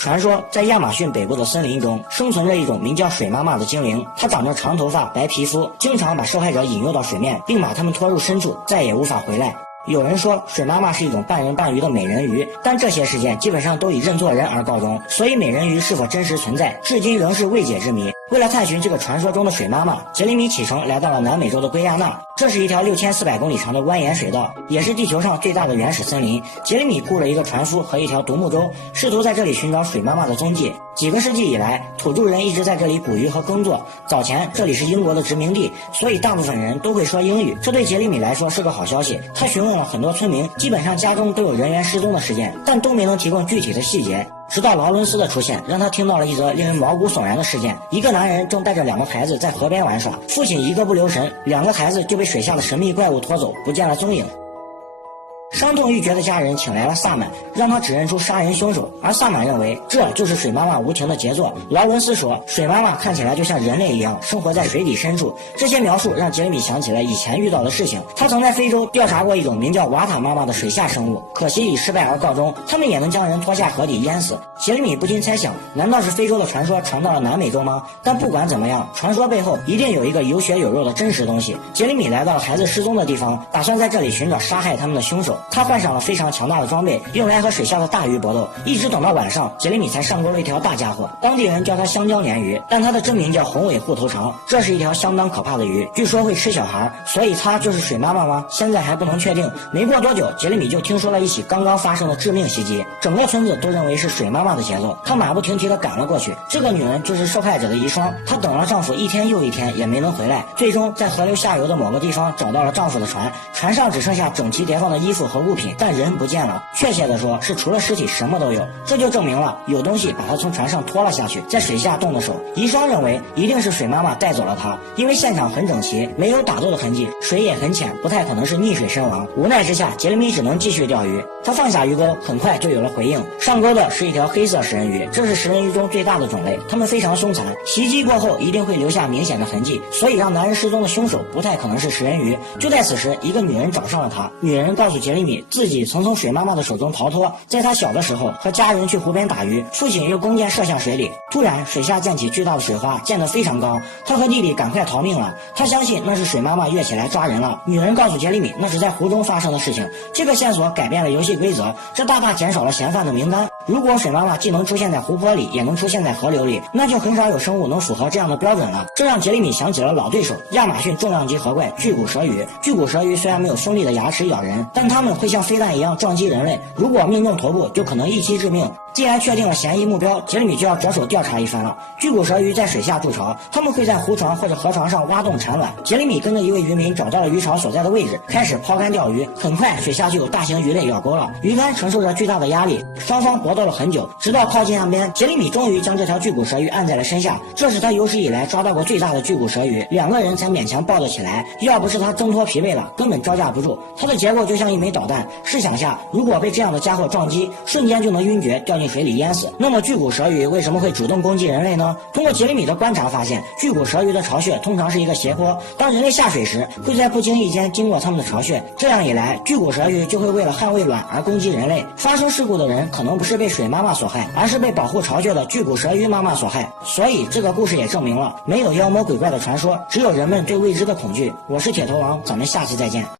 传说在亚马逊北部的森林中生存着一种名叫水妈妈的精灵，它长着长头发、白皮肤，经常把受害者引诱到水面，并把他们拖入深处，再也无法回来。有人说水妈妈是一种半人半鱼的美人鱼，但这些事件基本上都以认错人而告终，所以美人鱼是否真实存在，至今仍是未解之谜。为了探寻这个传说中的水妈妈，杰里米启程来到了南美洲的圭亚那。这是一条6400公里长的蜿蜒水道，也是地球上最大的原始森林。杰里米雇了一个船夫和一条独木舟，试图在这里寻找水妈妈的踪迹。几个世纪以来，土著人一直在这里捕鱼和耕作。早前这里是英国的殖民地，所以大部分人都会说英语，这对杰里米来说是个好消息。他询问了很多村民，基本上家中都有人员失踪的事件，但都没能提供具体的细节。直到劳伦斯的出现，让他听到了一则令人毛骨悚然的事件：一个男人正带着2个孩子在河边玩耍，父亲一个不留神，2个孩子就被水下的神秘怪物拖走，不见了踪影。伤痛欲绝的家人请来了萨满，让他指认出杀人凶手，而萨满认为这就是水妈妈无情的杰作。劳伦斯说，水妈妈看起来就像人类一样生活在水底深处。这些描述让杰里米想起了以前遇到的事情，他曾在非洲调查过一种名叫瓦塔妈妈的水下生物，可惜以失败而告终，他们也能将人拖下河底淹死。杰里米不禁猜想，难道是非洲的传说传到了南美洲吗？但不管怎么样，传说背后一定有一个有血有肉的真实东西。杰里米来到了孩子失踪的地方，打算在这里寻找杀害他们的凶手。他换上了非常强大的装备，用来和水下的大鱼搏斗。一直等到晚上，杰里米才上钩了一条大家伙，当地人叫它香蕉鲶鱼，但它的真名叫红尾护头长。这是一条相当可怕的鱼，据说会吃小孩，所以它就是水妈妈吗？现在还不能确定。没过多久，杰里米就听说了一起刚刚发生的致命袭击，整个村子都认为是水妈妈的杰作。他马不停蹄地赶了过去。这个女人就是受害者的遗孀，她等了丈夫一天又一天也没能回来，最终在河流下游的某个地方找到了丈夫的船，船上只剩下整齐叠放的衣服和物品，但人不见了。确切的说，是除了尸体什么都有。这就证明了有东西把她从船上拖了下去，在水下动的手。遗孀认为一定是水妈妈带走了她，因为现场很整齐，没有打斗的痕迹，水也很浅，不太可能是溺水身亡。无奈之下，杰里米只能继续钓鱼。他放下鱼钩，很快就有了回应。上钩的是一条黑色食人鱼，这是食人鱼中最大的种类，它们非常凶残，袭击过后一定会留下明显的痕迹，所以让男人失踪的凶手不太可能是食人鱼。就在此时，一个女人找上了他。女人告诉杰里米，自己曾从水妈妈的手中逃脱，在他小的时候和家人去湖边打鱼，父亲用弓箭射向水里，突然水下溅起巨大的水花，溅得非常高，他和弟弟赶快逃命了。他相信那是水妈妈跃起来抓人了。女人告诉杰里米，那是在湖中发生的事情。这个线索改变了游戏规则，这大大减少了嫌犯的名单。如果水妈妈既能出现在湖泊里，也能出现在河流里，那就很少有生物能符合这样的标准了。这让杰里米想起了老对手亚马逊重量级河怪巨骨蛇鱼。巨骨蛇鱼虽然没有锋利的牙齿咬人，但它们会像飞弹一样撞击人类，如果命中头部，就可能一击致命。既然确定了嫌疑目标，杰里米就要着手调查一番了。巨骨蛇鱼在水下筑巢，它们会在湖床或者河床上挖洞产卵。杰里米跟着一位渔民找到了鱼巢所在的位置，开始抛竿钓鱼。很快水下就有大型鱼类咬钩了，鱼竿承受着巨大的压力，双方搏斗了很久，直到靠近岸边，杰里米终于将这条巨骨蛇鱼按在了身下。这是他有史以来抓到过最大的巨骨蛇鱼，2个人才勉强抱得起来，要不是他挣脱疲惫了，根本招架不住。它的结构就像一枚导弹，试想下，如果被这样的家伙撞击，瞬间就能晕厥掉进水里淹死。那么巨骨蛇鱼为什么会主动攻击人类呢？通过杰里米的观察发现，巨骨蛇鱼的巢穴通常是一个斜坡，当人类下水时，会在不经意间经过它们的巢穴，这样一来，巨骨蛇鱼就会为了捍卫卵而攻击人类。发生事故的人可能不是被水妈妈所害，而是被保护巢穴的巨骨蛇鱼妈妈所害。所以这个故事也证明了，没有妖魔鬼怪的传说，只有人们对未知的恐惧。我是铁头王，咱们下期再见。